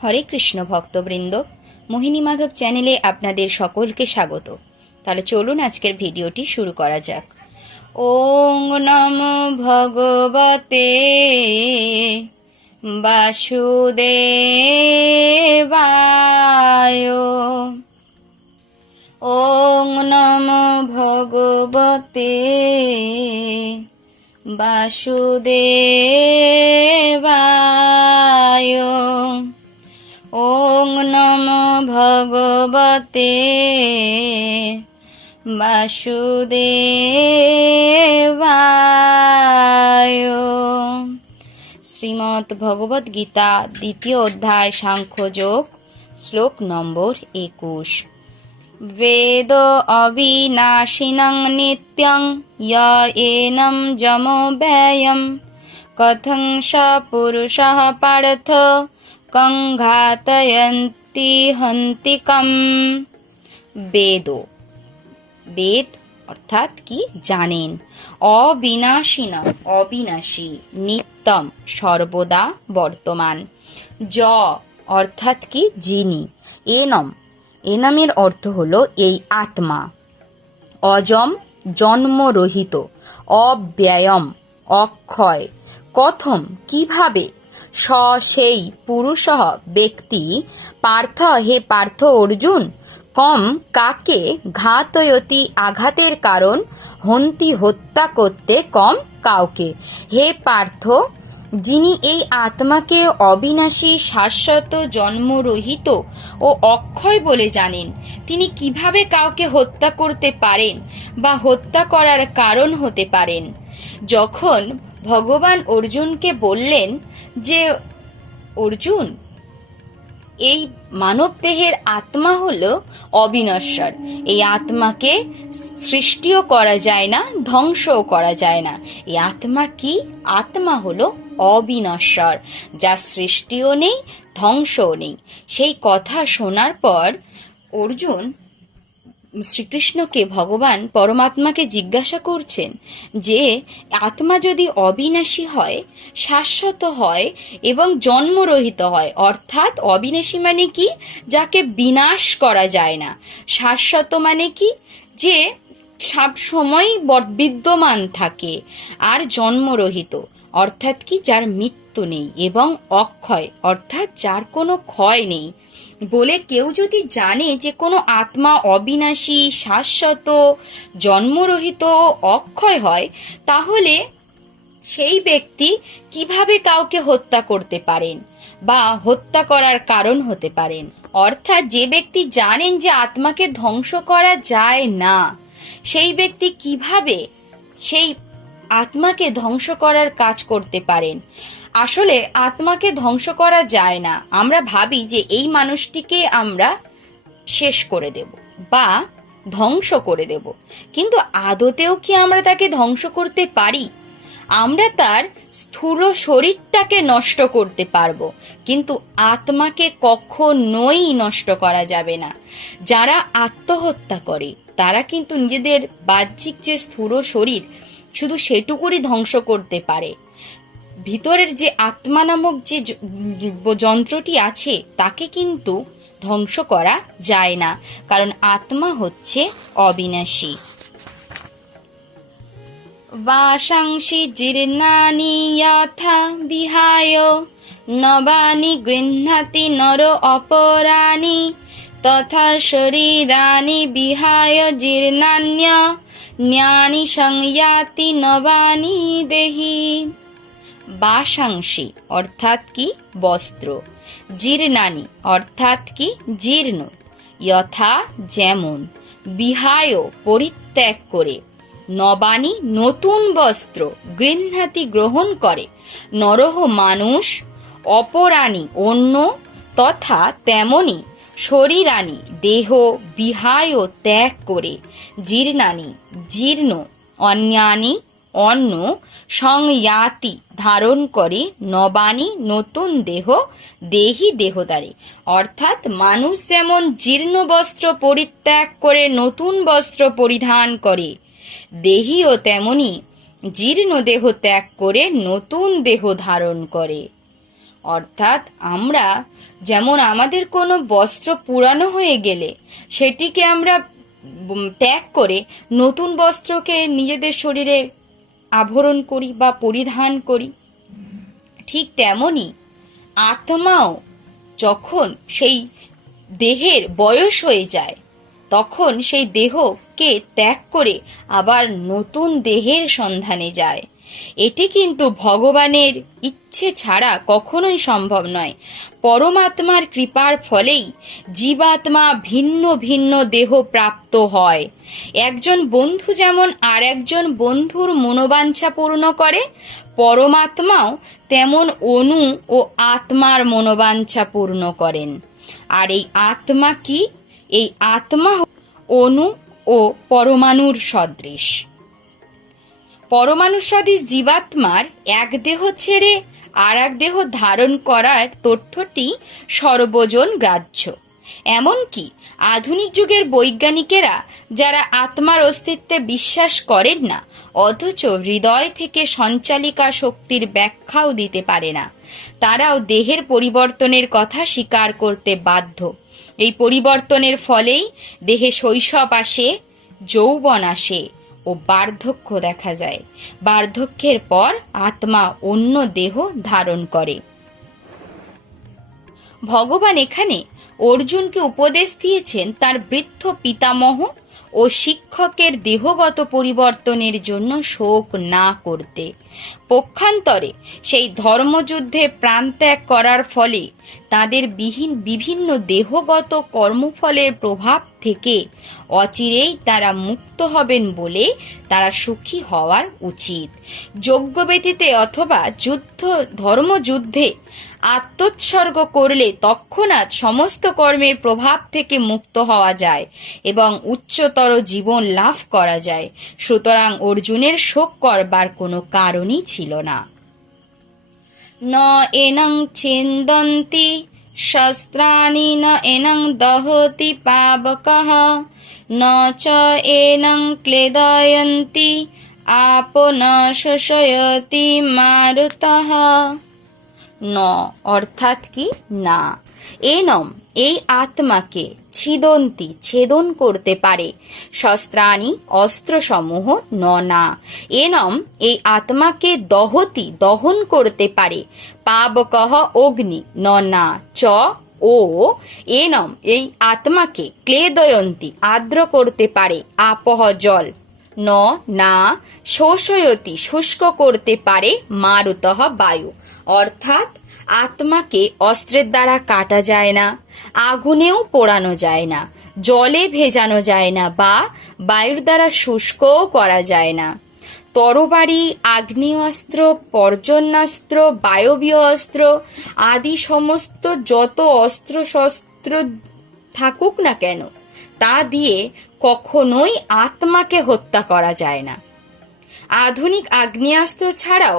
হরে কৃষ্ণ ভক্তবৃন্দ, মোহিনী মাধব চ্যানেলে আপনাদের সকলকে স্বাগত। তাহলে চলুন আজকের ভিডিওটি শুরু করা যাক। ওং নমো ভগবতে বাসুদেবায়। ওং নমো ভগবতে বাসুদেবায়। ওং নমো ভগবতে বাসুদেবায়। শ্রীমদ্ ভগবদ গীতা দ্বিতীয় অধ্যায় সাংখ্যযোগ, শ্লোক নম্বর 21। বেদ অবিনাশিনং নিত্যং এনং যমো ব্যয়ম কথং স পুরুষঃ পার্থ কং ঘাতয়ন্তি হন্তিকম। বেদ, বেদ অর্থাৎ কি জানেন, অবিনাশিনং অবিনাশী, নিত্যম সর্বদা বর্তমান, য অর্থাৎ কি যিনি, এনম এনামের অর্থ হলো এই আত্মা, অজম জন্মরহিত, অব্যয়ম অক্ষয়, কথম কিভাবে, স সেই, পুরুষ ব্যক্তি, পার্থ হে পার্থ অর্জুন, কম কাকে, ঘাতয়তি আঘাতের কারণ, হন্তি হত্যা করতে, কম কাউকে, হে পার্থ যিনি এই আত্মাকে অবিনাশী, শাশ্বত, জন্মরহিত ও অক্ষয় বলে জানেন, তিনি কিভাবে কাউকে হত্যা করতে পারেন বা হত্যা করার কারণ হতে পারেন। যখন ভগবান অর্জুনকে বললেন যে অর্জুন, এই মানব দেহের আত্মা হলো অবিনশ্বর, এই আত্মাকে সৃষ্টিও করা যায় না, ধ্বংসও করা যায় না। এই আত্মা কি? আত্মা হলো অবিনশ্বর, যার সৃষ্টিও নেই, ধ্বংসও নেই। সেই কথা শোনার পর অর্জুন শ্রীকৃষ্ণকে, ভগবান পরমাত্মাকে জিজ্ঞাসা করছেন যে আত্মা যদি অবিনাশী হয়, শাশ্বত হয় এবং জন্মরহিত হয়, অর্থাৎ অবিনাশী মানে কি, যাকে বিনাশ করা যায় না, শাশ্বত মানে কি, যে সব সময় বিদ্যমান থাকে, আর জন্মরহিত অর্থাৎ কি, যার মৃত্যু নেই, এবং অক্ষয় অর্থাৎ যার কোনো ক্ষয় নেই বলে কেউ যদি জানে যে কোনো আত্মা অবিনাশী, শাশ্বত, জন্মরহিত, অক্ষয় হয়, তাহলে সেই ব্যক্তি কিভাবে কাউকে হত্যা করতে পারেন বা হত্যা করার কারণ হতে পারেন। অর্থাৎ যে ব্যক্তি জানেন যে আত্মাকে ধ্বংস করা যায় না, সেই ব্যক্তি কিভাবে সেই আত্মাকে ধ্বংস করার কাজ করতে পারেন। আসলে আত্মাকে ধ্বংস করা যায় না। আমরা ভাবি যে এই মানুষটিকে আমরা শেষ করে দেব বা ধ্বংস করে দেব, কিন্তু আদতেও কি আমরা তাকে ধ্বংস করতে পারি? আমরা তার স্থূল শরীরটাকে নষ্ট করতে পারবো, কিন্তু আত্মাকে কখনোই নষ্ট করা যাবে না। যারা আত্মহত্যা করে তারা কিন্তু নিজেদের বাহ্যিক যে স্থূল শরীর, শুধু সেটুকুরই ধ্বংস করতে পারে। ভিতরের যে আত্মা নামক যে যন্ত্রটি আছে তাকে কিন্তু ধ্বংস করা যায় না, কারণ আত্মা হচ্ছে অবিনাশী। বাসাংসি জীর্ণানি যথা বিহায় নবানি গৃহ্ণাতি নর অপরানি তথা শরীরানি বিহায় জীর্ণান্যানি সংয়াতি নবানি দেহি। বাসাংসি অর্থাৎ কি বস্ত্র, জীর্ণানি অর্থাৎ কি জীর্ণ, যথা যেমন, বিহায় পরিত্যাগ করে, নবানি নতুন বস্ত্র, গৃহ্ণাতি গ্রহণ করে, নরহ মানুষ, অপরাণী অন্য, তথা তেমনি, শরীরানি দেহ, বিহায় ত্যাগ করে, জীর্ণানি জীর্ণ, অন্যানি অন্য, সংয়াতি ধারণ করে, নবানি নতুন দেহ, দেহি দেহদারে। অর্থাৎ মানুষ যেমন জীর্ণ বস্ত্র পরিত্যাগ করে নতুন বস্ত্র পরিধান করে, দেহিও তেমনি জীর্ণ দেহ ত্যাগ করে নতুন দেহ ধারণ করে। অর্থাৎ আমরা যেমন আমাদের কোনো বস্ত্র পুরানো হয়ে গেলে সেটিকে আমরা ত্যাগ করে নতুন বস্ত্রকে নিজেদের শরীরে আভরণ করি বা পরিধান করি, ঠিক তেমনি আত্মাও যখন সেই দেহের বয়স হয়ে যায় তখন সেই দেহকে ত্যাগ করে আবার নতুন দেহের সন্ধানে যায়। এটি কিন্তু ভগবানের ইচ্ছে ছাড়া কখনোই সম্ভব নয়। পরমাত্মার কৃপার ফলেই জীবাত্মা ভিন্ন ভিন্ন দেহ প্রাপ্ত হয়। একজন বন্ধু যেমন আর একজন বন্ধুর মনোবাঞ্ছা পূর্ণ করে, পরমাত্মাও তেমন অনু ও আত্মার মনোবাঞ্ছা পূর্ণ করেন। আর এই আত্মা কি? এই আত্মা অনু ও পরমাণুর সদৃশ। পরমাণু সদৃশ জীবাত্মার এক দেহ ছেড়ে আর এক দেহ ধারণ করার তথ্যটি সর্বজন গ্রাহ্য। এমনকি আধুনিক যুগের বৈজ্ঞানিকেরা যারা আত্মার অস্তিত্বে বিশ্বাস করেন না, অথচ হৃদয় থেকে সঞ্চালিকা শক্তির ব্যাখ্যাও দিতে পারে না, তারাও দেহের পরিবর্তনের কথা স্বীকার করতে বাধ্য। এই পরিবর্তনের ফলেই দেহে শৈশব আসে, যৌবন আসে ও বার্ধক্য দেখা যায়। বার্ধক্যের পর আত্মা অন্য দেহ ধারণ করে। ভগবান এখানে অর্জুনকে উপদেশ দিয়েছেন তার বৃদ্ধ পিতামহ ও শিক্ষকের দেহগত পরিবর্তনের জন্য শোক না করতে। পক্ষান্তরে সেই ধর্মযুদ্ধে প্রাণত্যাগ করার ফলে তাদের বিভিন্ন দেহগত কর্মফলের প্রভাব থেকে অচিরেই তারা মুক্ত হবেন বলে তারা সুখী হওয়ার উচিত। যজ্ঞ ব্যতীতে অথবা ধর্মযুদ্ধে আত্মোৎসর্গ করলে তৎক্ষণাৎ সমস্ত কর্মের প্রভাব থেকে মুক্ত হওয়া যায় এবং উচ্চতর জীবন লাভ করা যায়। সুতরাং অর্জুনের শোক করবার কোনো কারণই ছিল না। ন এনং ছিন্দন্তি শস্ত্রাণি ন এনং দহতি পাবকঃ ন চ এনং ক্লেদয়ন্তি আপো ন শোষয়তি মারুতঃ। ন অর্থাৎ কি? না। এনম এই আত্মাকে ছিদন্তি ছেদন করতে পারে, শস্ত্রাণি অস্ত্রসমূহ ন না। এনম এই আত্মাকে দহতি দহন করতে পারে, পাবকঃ অগ্নি ন না। চ ও এনম এই আত্মাকে ক্লেদয়ন্তি আর্দ্র করতে পারে, আপহ জল ন না। শোষয়তি শুষ্ক করতে পারে, মারুতঃ বায়ু। অর্থাৎ আত্মাকে অস্ত্রের দ্বারা কাটা যায় না, আগুনেও পোড়ানো যায় না, জলে ভেজানো যায় না বা বায়ুর দ্বারা শুষ্কও করা যায় না। তরবারি, আগ্নেয়াস্ত্র, পর্জন্যাস্ত্র, বায়বীয় অস্ত্র আদি সমস্ত যত অস্ত্র শস্ত্র থাকুক না কেন, তা দিয়ে কখনোই আত্মাকে হত্যা করা যায় না। আধুনিক আগ্নেয়াস্ত্র ছাড়াও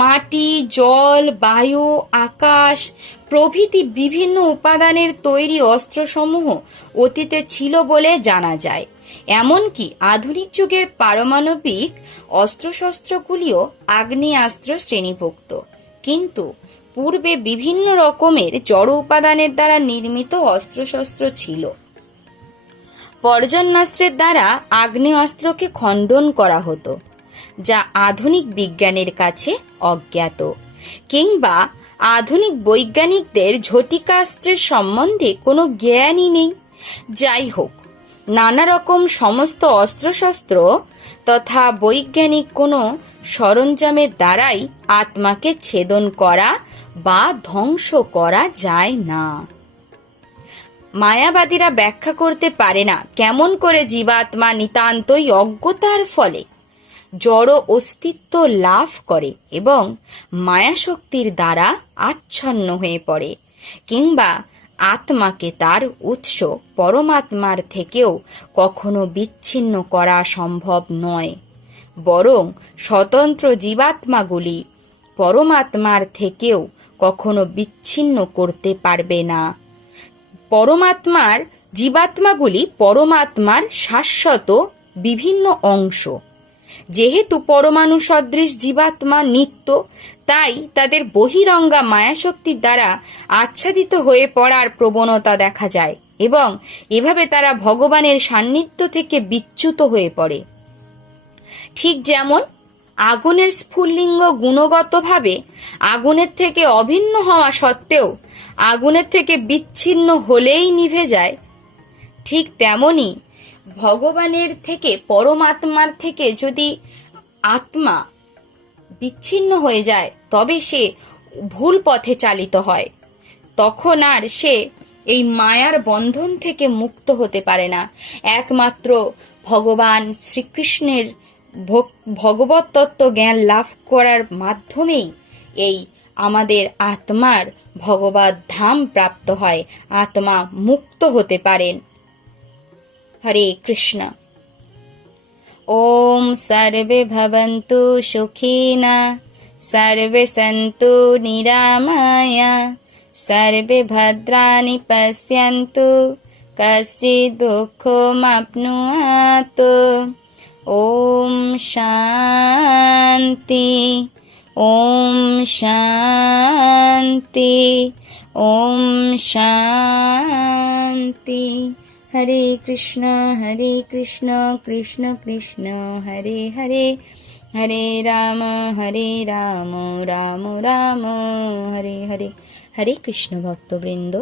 মাটি, জল, বায়ু, আকাশ প্রভৃতি বিভিন্ন উপাদানের তৈরি অস্ত্রসমূহ অতীতে ছিল বলে জানা যায়। এমনকি আধুনিক যুগের পারমাণবিক অস্ত্রশস্ত্রগুলিও আগ্নেয়াস্ত্র শ্রেণীভুক্ত, কিন্তু পূর্বে বিভিন্ন রকমের জড় উপাদানের দ্বারা নির্মিত অস্ত্রশস্ত্র ছিল। পর্জন্যাস্ত্রের দ্বারা আগ্নেয়াস্ত্রকে খণ্ডন করা হতো, যা আধুনিক বিজ্ঞানের কাছে অজ্ঞাত, কিংবা আধুনিক বৈজ্ঞানিকদের ঝটিকাস্ত্রের সম্বন্ধে কোনো জ্ঞানই নেই। যাই হোক, নানা রকম সমস্ত অস্ত্রশস্ত্র তথা বৈজ্ঞানিক কোনো সরঞ্জামের দ্বারাই আত্মাকে ছেদন করা বা ধ্বংস করা যায় না। মায়াবাদীরা ব্যাখ্যা করতে পারে না কেমন করে জীবাত্মা নিতান্তই অজ্ঞতার ফলে জড় অস্তিত্ব লাভ করে এবং মায়াশক্তির দ্বারা আচ্ছন্ন হয়ে পড়ে, কিংবা আত্মাকে তার উৎস পরমাত্মার থেকেও কখনো বিচ্ছিন্ন করা সম্ভব নয়, বরং স্বতন্ত্র জীবাত্মাগুলি পরমাত্মার থেকেও কখনো বিচ্ছিন্ন করতে পারবে না। জীবাত্মাগুলি পরমাত্মার শাশ্বত বিভিন্ন অংশ, যেহেতু পরমাণু সদৃশ জীবাত্মা নিত্য, তাই তাদের বহিরঙ্গা মায়াশক্তির দ্বারা আচ্ছাদিত হয়ে পড়ার প্রবণতা দেখা যায় এবং এভাবে তারা ভগবানের সান্নিধ্য থেকে বিচ্যুত হয়ে পড়ে। ঠিক যেমন আগুনের স্ফুল্লিঙ্গ গুণগতভাবে আগুনের থেকে অভিন্ন হওয়া সত্ত্বেও আগুনের থেকে বিচ্ছিন্ন হলেই নিভে যায়, ঠিক তেমনি ভগবানের থেকে, পরমাত্মার থেকে যদি আত্মা বিচ্ছিন্ন হয়ে যায় তবে সে ভুল পথে চালিত হয়। তখন আর সে এই মায়ার বন্ধন থেকে মুক্ত হতে পারে না। একমাত্র ভগবান শ্রীকৃষ্ণের ভগবত তত্ত্ব জ্ঞান লাভ করার মাধ্যমেই এই আমাদের আত্মার ভগবত ধাম প্রাপ্ত হয়, আত্মা মুক্ত হতে পারেন। হরে কৃষ্ণ। ওম সর্বে ভবন্তু সুখিনা, সর্বে সন্তু নিরাময়া, সর্বে ভদ্রাণি পশ্যন্তু, কশ্চিৎ দুঃখমাপ্নুয়াৎ। ওম শান্তি, ওম শান্তি, ওম শান্তি। হরে কৃষ্ণ কৃষ্ণ কৃষ্ণ হরে হরে, হরে রাম রাম রাম হরে হরে। হরে কৃষ্ণ ভক্তবৃন্দ,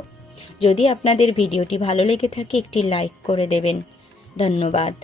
যদি আপনাদের ভিডিওটি ভালো লেগে থাকে একটি লাইক করে দেবেন। ধন্যবাদ।